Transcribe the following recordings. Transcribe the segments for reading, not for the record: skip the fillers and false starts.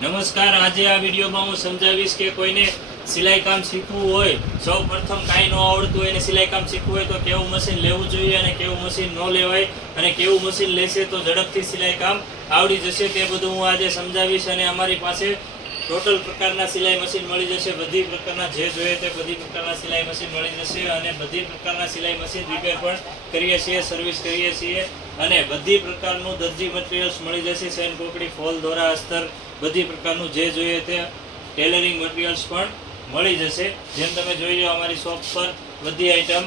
નમસ્કાર, આજે આ વિડીયોમાં હું સમજાવીશ કે કોઈને સિલાઈ કામ શીખવું હોય, સૌ પ્રથમ કાંઈ ન આવડતું હોય અને સિલાઈ કામ શીખવું હોય તો કેવું મશીન લેવું જોઈએ અને કેવું મશીન ન લેવાય અને કેવું મશીન લેશે તો ઝડપથી સિલાઈ કામ આવડી જશે, તે બધું હું આજે સમજાવીશ. અને અમારી પાસે ટોટલ પ્રકારના સિલાઈ મશીન મળી જશે. બધી પ્રકારના જે જોઈએ તે બધી પ્રકારના સિલાઈ મશીન મળી જશે અને બધી પ્રકારના સિલાઈ મશીન રિપેર પણ કરીએ છીએ, સર્વિસ કરીએ છીએ અને બધી પ્રકારનું દરજી મટીરિયલ્સ મળી જશે. સેન, કોકડી, ફોલ, દોરા, અસ્તર, બધી પ્રકારનું જે જોઈએ તે ટેલરિંગ મટીરિયલ્સ પણ મળી જશે. જેમ તમે જોઈ લો અમારી શોપ પર બધી આઈટમ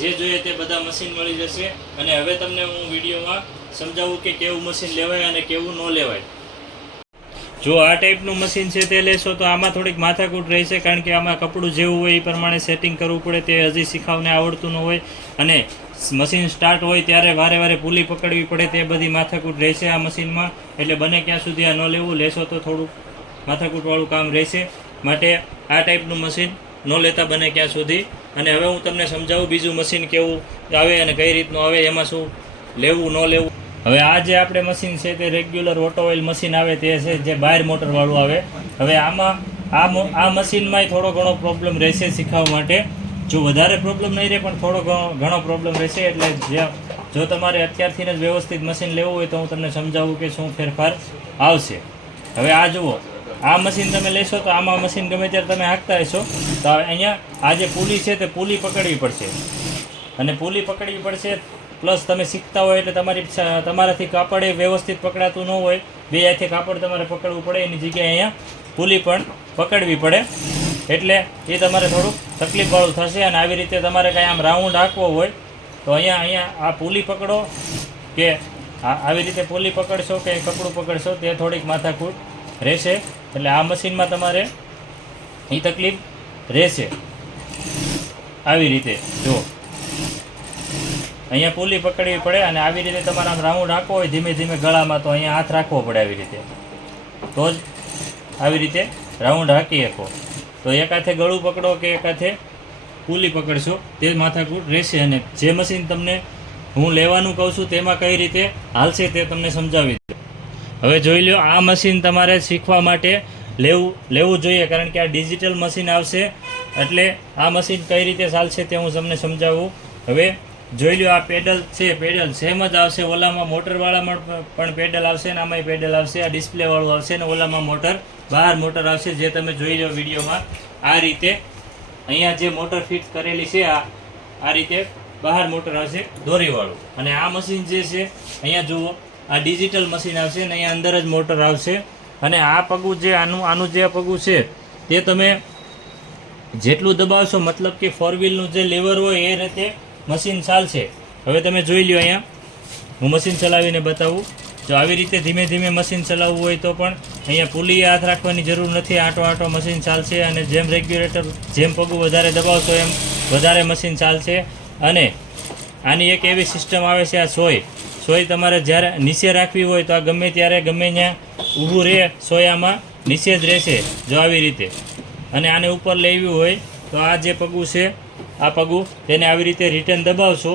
જે જોઈએ તે બધા મશીન મળી જશે. અને હવે તમને હું વિડીયોમાં સમજાવું કે કેવું મશીન લેવાય અને કેવું ન લેવાય. જો આ ટાઈપનું મશીન છે તે લેશો તો આમાં થોડીક માથાકૂટ રહેશે, કારણ કે આમાં કપડું જેવું હોય એ પ્રમાણે સેટિંગ કરવું પડે, તે હજી શીખાવને આવડતું ન હોય અને મશીન સ્ટાર્ટ હોય ત્યારે વારે વારે પુલી પકડવી પડે, તે બધી માથાકૂટ રહેશે આ મશીનમાં. એટલે બને ક્યાં સુધી આ ન લેવું, લેશો તો થોડુંક માથાકૂટવાળું કામ રહેશે. માટે આ ટાઈપનું મશીન ન લેતા બને ક્યાં સુધી. અને હવે હું તમને સમજાવું બીજું મશીન કેવું આવે અને કઈ રીતનું આવે, એમાં શું લેવું ન લેવું. હવે આ જે આપણે મશીન છે તે રેગ્યુલર ઓટો ઓઇલ મશીન આવે, તે છે જે બાયર મોટરવાળું આવે. હવે આમાં આ મશીનમાં થોડો ઘણો પ્રોબ્લેમ રહેશે શીખવા માટે. જો વધારે પ્રોબ્લેમ નહીં રહે પણ થોડો ઘણો પ્રોબ્લેમ રહેશે. એટલે જો તમારે અત્યારથી જ વ્યવસ્થિત મશીન લેવું હોય તો હું તમને સમજાવું કે શું ફેરફાર આવશે. હવે આ જુઓ, આ મશીન તમે લેશો તો આમાં મશીન ગમે ત્યારે તમે હાંકતા હશો તો અહીંયા આ જે પુલી છે તે પુલી પકડવી પડશે અને પુલી પકડવી પડશે. પ્લસ તમે શીખતા હોય એટલે તમારાથી કાપડ એ વ્યવસ્થિત પકડાતું ન હોય, બે હાથે કાપડ તમારે પકડવું પડે, એની જગ્યાએ અહીંયા પુલી પણ પકડવી પડે. એટલે એ તમારે થોડુંક તકલીફવાળું થશે. અને આવી રીતે તમારે કાંઈ આમ રાઉન્ડ હાંકવો હોય તો અહીંયા આ પુલી પકડો કે આવી રીતે પુલી પકડશો કે કપડું પકડશો, તે થોડીક માથાકૂટ રહેશે. એટલે આ મશીનમાં તમારે એ તકલીફ રહેશે. આવી રીતે જો અહીંયા પુલી પકડવી પડે અને આવી રીતે તમારે આમ રાઉન્ડ રાખવો હોય ધીમે ધીમે ગળામાં, તો અહીંયા હાથ રાખવો પડે આવી રીતે, તો જ આવી રીતે રાઉન્ડ હાંકી શકો. તો એક હાથે ગળું પકડો કે એક હાથે પુલી પકડશો, તે માથાકૂટ રહેશે. અને જે મશીન તમને હું લેવાનું કહું છું તેમાં કઈ રીતે હાલશે તે તમને સમજાવી દઉં. હવે જોઈ લો, આ મશીન તમારે શીખવા માટે લેવું જોઈએ, કારણ કે આ ડિજિટલ મશીન આવશે. એટલે આ મશીન કઈ રીતે ચાલશે તે હું તમને સમજાવું. હવે જોઈ લો, આ પેડલ છે, પેડલ સેમ જ આવશે. ઓલામાં મોટરવાળામાં પણ પેડલ આવશે અને આમાંય પેડલ આવશે. આ ડિસ્પ્લેવાળું આવશે અને ઓલામાં મોટર, બહાર મોટર આવશે. જે તમે જોઈ લો વિડીયોમાં આ રીતે અહીંયા જે મોટર ફિટ કરેલી છે આ રીતે બહાર મોટર આવશે દોરીવાળું. અને આ મશીન જે છે અહીંયા જુઓ, આ ડિજિટલ મશીન આવશે અને અહીંયા અંદર જ મોટર આવશે. અને આ પગું જે આનું જે પગું છે તે તમે જેટલું દબાવશો, મતલબ કે 4 વ્હીલનું જે લીવર હોય એ રીતે મશીન ચાલશે. હવે તમે જોઈ લો, અહીંયા હું મશીન ચલાવીને બતાવું. જો આવી રીતે ધીમે ધીમે મશીન ચલાવવું હોય તો પણ અહીંયા પુલીએ હાથ રાખવાની જરૂર નથી, આંટો મશીન ચાલશે. અને જેમ રેગ્યુલેટર, જેમ પગું વધારે દબાવશો એમ વધારે મશીન ચાલશે. અને આની એક એવી સિસ્ટમ આવે છે, આ સોય તમારે જ્યારે નીચે રાખવી હોય તો આ ગમે ત્યારે ગમે ત્યાં ઊભું રહે, સોયામાં નીચે જ રહેશે જો આવી રીતે. અને આને ઉપર લેવી હોય તો આ જે પગું છે, આ પગું તેને આવી રીતે રિટર્ન દબાવશો,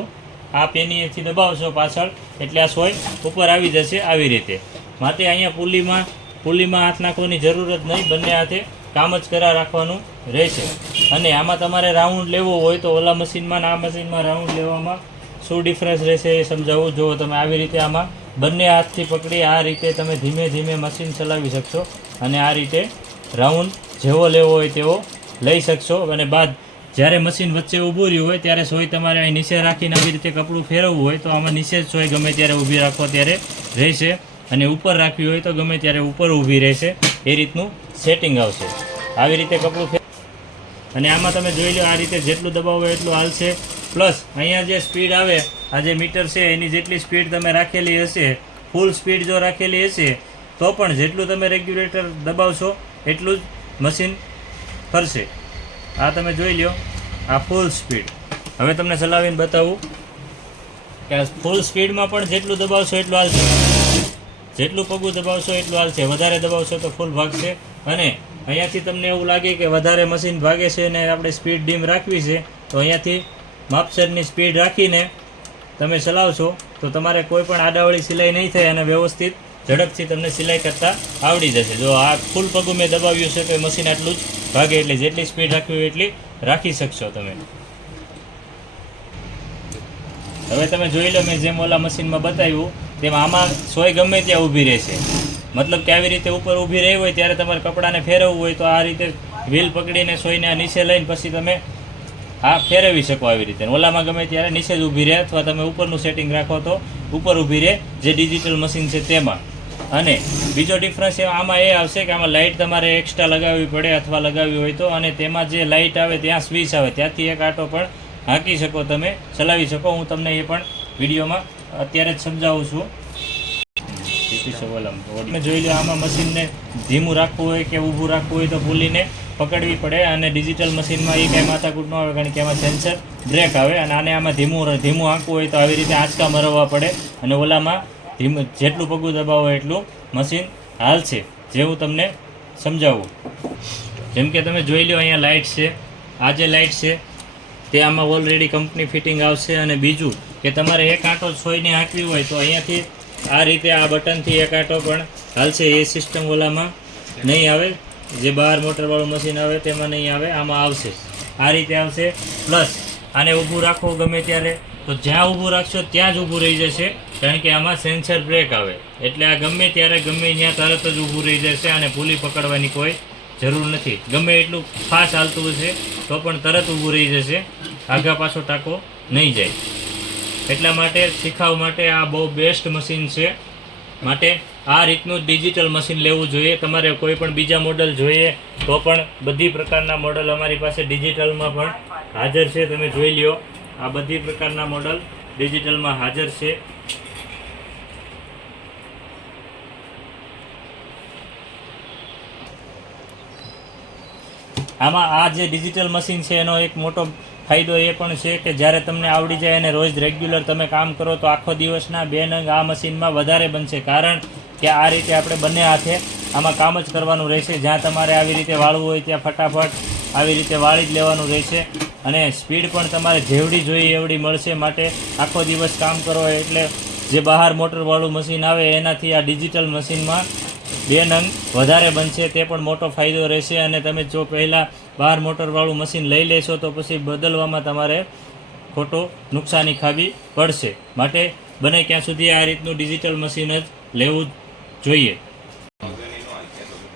આ પેનીએથી દબાવશો પાછળ, એટલે આ સોય ઉપર આવી જશે આવી રીતે. માટે અહીંયા પુલીમાં હાથ નાખવાની જરૂર જ નહીં, બંને હાથે કામ જ કરા રાખવાનું રહેશે. અને આમાં તમારે રાઉન્ડ લેવો હોય તો ઓલા મશીનમાં આ મશીનમાં રાઉન્ડ લેવામાં શું ડિફરન્સ રહેશે એ સમજાવું. જો તમે આવી રીતે આમાં બંને હાથથી પકડી આ રીતે તમે ધીમે ધીમે મશીન ચલાવી શકશો અને આ રીતે રાઉન્ડ જેવો લેવો હોય તેવો લઈ શકશો. અને બાદ જ્યારે મશીન વચ્ચે ઊભું રહ્યું હોય ત્યારે સોય તમારે અહીં નીચે રાખીને આવી રીતે કપડું ફેરવવું હોય તો આમાં નીચે જ સોય ગમે ત્યારે ઊભી રાખો ત્યારે રહેશે. અને ઉપર રાખવી હોય તો ગમે ત્યારે ઉપર ઊભી રહેશે. એ રીતનું સેટિંગ આવશે. આવી રીતે કપડું અને આમાં તમે જોઈ લો, આ રીતે જેટલું દબાવો એટલું હાલશે. પ્લસ અહીંયા જે સ્પીડ આવે, આ જે મીટર છે એની જેટલી સ્પીડ તમે રાખેલી હશે, ફૂલ સ્પીડ જો રાખેલી હશે તો પણ જેટલું તમે રેગ્યુલેટર દબાવશો એટલું જ મશીન ફરશે. આ તમે જોઈ લો, આ ફૂલ સ્પીડ. હવે તમને ચલાવીને બતાવું કે આ ફૂલ સ્પીડમાં પણ જેટલું દબાવશો એટલું હાલશે, જેટલું પગું દબાવશો એટલું હાલશે. વધારે દબાવશો તો ફૂલ ભાગશે. અને અહીંયાથી તમને એવું લાગે કે વધારે મશીન ભાગે છે અને આપણે સ્પીડ ડીમ રાખવી છે તો અહીંયાથી માપસરની સ્પીડ રાખીને તમે ચલાવશો તો તમારે કોઈ પણ આડાવળી સિલાઈ નહીં થાય અને વ્યવસ્થિત ઝડપથી તમને સિલાઈ કરતાં આવડી જશે. જો આ ફૂલ પગું મેં દબાવ્યું છે તો મશીન આટલું જ ભાગે, એટલે જેટલી સ્પીડ રાખવી હોય એટલી રાખી શકશો તમે. હવે તમે જોઈ લો, મેં જેમ ઓલા મશીનમાં બતાવ્યું તેમ આમાં સોય ગમે ત્યાં ઊભી રહેશે. મતલબ કે આવી રીતે ઉપર ઊભી રહી હોય ત્યારે તમારે કપડાને ફેરવવું હોય તો આ રીતે વ્હીલ પકડીને સોયને આ નીચે લઈને પછી તમે આ ફેરવી શકો આવી રીતે. ઓલામાં ગમે ત્યારે નીચે જ ઊભી રહે, અથવા તમે ઉપરનું સેટિંગ રાખો તો ઉપર ઊભી રહે, જે ડિજિટલ મશીન છે તેમાં. અને બીજો ડિફરન્સ આમાં એ આવશે કે આમાં લાઇટ તમારે એક્સ્ટ્રા લગાવવી પડે અથવા લગાવવી હોય તો, અને તેમાં જે લાઇટ આવે ત્યાં સ્વિચ આવે, ત્યાંથી એક આંટો પણ હાંકી શકો, તમે ચલાવી શકો. હું તમને એ પણ વિડીયોમાં અત્યારે જ સમજાવું છું. તમે જોઈ લો, આમાં મશીનને ધીમું રાખવું હોય કે ઊભું રાખવું હોય તો પુલીને પકડવી પડે, અને ડિજિટલ મશીનમાં એ કાંઈ માથાકૂટ ન આવે, કારણ કે એમાં સેન્સર બ્રેક આવે. અને આને આમાં ધીમું આંકવું હોય તો આવી રીતે આંચકા મરવવા પડે, અને ઓલામાં જેટલું પગું દબાવો એટલું મશીન હાલશે. જે હું તમને સમજાવું, જેમ કે તમે જોઈ લો, અહીંયા લાઇટ છે. આ જે લાઇટ છે તે આમાં ઓલરેડી કંપની ફિટિંગ આવશે. અને બીજું કે તમારે એક આંટો સોયને હાંકવી હોય તો અહીંયાથી આ રીતે આ બટનથી એક આંટો પણ હાલશે. એ સિસ્ટમ ઓલામાં નહીં આવે, જે બહાર મોટરવાળું મશીન આવે તેમાં નહીં આવે, આમાં આવશે. આ રીતે આવશે. પ્લસ આને ઊભું રાખો ગમે ત્યારે તો જ્યાં ઊભું રાખશો ત્યાં જ ઊભું રહી જશે, કારણ કે આમાં સેન્સર બ્રેક આવે, એટલે આ ગમે ત્યારે ગમે ત્યાં તરત જ ઊભું રહી જશે, અને પુલી પકડવાની કોઈ જરૂર નથી. ગમે એટલું ફાસ્ટ હાલતું હશે તો પણ તરત ઊભું રહી જશે, આગા પાછો ટાંકો નહીં જાય. એટલા માટે શીખવા માટે આ બહુ બેસ્ટ મશીન છે. માટે આ રીતનું ડિજિટલ મશીન લેવું જોઈએ. તમારે કોઈ પણ બીજા મોડલ જોઈએ તો પણ બધી પ્રકારના મોડલ અમારી પાસે ડિજિટલમાં પણ હાજર છે. તમે જોઈ લ્યો, આ બધી પ્રકારના મોડલ ડિજિટલમાં હાજર છે. આમાં આ જે ડિજિટલ મશીન છે એનો એક મોટો ફાયદો એ પણ છે કે જ્યારે તમને આવડી જાય અને રોજ રેગ્યુલર તમે કામ કરો તો આખો દિવસના 2 નંગ આ મશીનમાં વધારે બનશે, કારણ કે આ રીતે આપણે બંને હાથે આમાં કામ જ કરવાનું રહેશે. જ્યાં તમારે આવી રીતે વાળવું હોય ત્યાં ફટાફટ આવી રીતે વાળી જ લેવાનું રહેશે, અને સ્પીડ પણ તમારે જેવડી જોઈએ એવડી મળશે. માટે આખો દિવસ કામ કરો એટલે જે બહાર મોટરવાળું મશીન આવે એનાથી આ ડિજિટલ મશીનમાં 2 નંગ વધારે બનશે, તે પણ મોટો ફાયદો રહેશે. અને તમે જો પહેલાં બહાર મોટરવાળું મશીન લઈ લેશો તો પછી બદલવામાં તમારે ખોટો નુકસાની ખાવી પડશે. માટે બને ક્યાં સુધી આ રીતનું ડિજિટલ મશીન જ લેવું જોઈએ.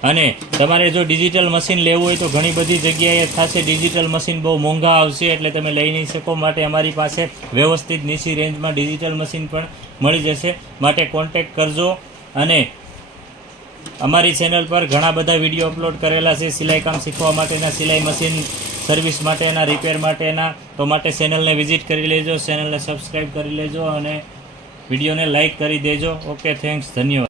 અને તમારે જો ડિજિટલ મશીન લેવું હોય તો ઘણી બધી જગ્યાએ થશે ડિજિટલ મશીન બહુ મોંઘા આવશે, એટલે તમે લઈ નહીં શકો. માટે અમારી પાસે વ્યવસ્થિત નીચી રેન્જમાં ડિજિટલ મશીન પણ મળી જશે. માટે કોન્ટેક્ટ કરજો. અને અમારી ચેનલ પર ઘણા બધા વિડીયો અપલોડ કરેલા છે સિલાઈ કામ શીખવા માટેના, સિલાઈ મશીન સર્વિસ માટેના, રિપેર માટેના. તો માટે ચેનલને વિઝિટ કરી લેજો, ચેનલને સબસ્ક્રાઈબ કરી લેજો, અને વિડીયોને લાઇક કરી દેજો. ઓકે, થેન્ક્સ, ધન્યવાદ.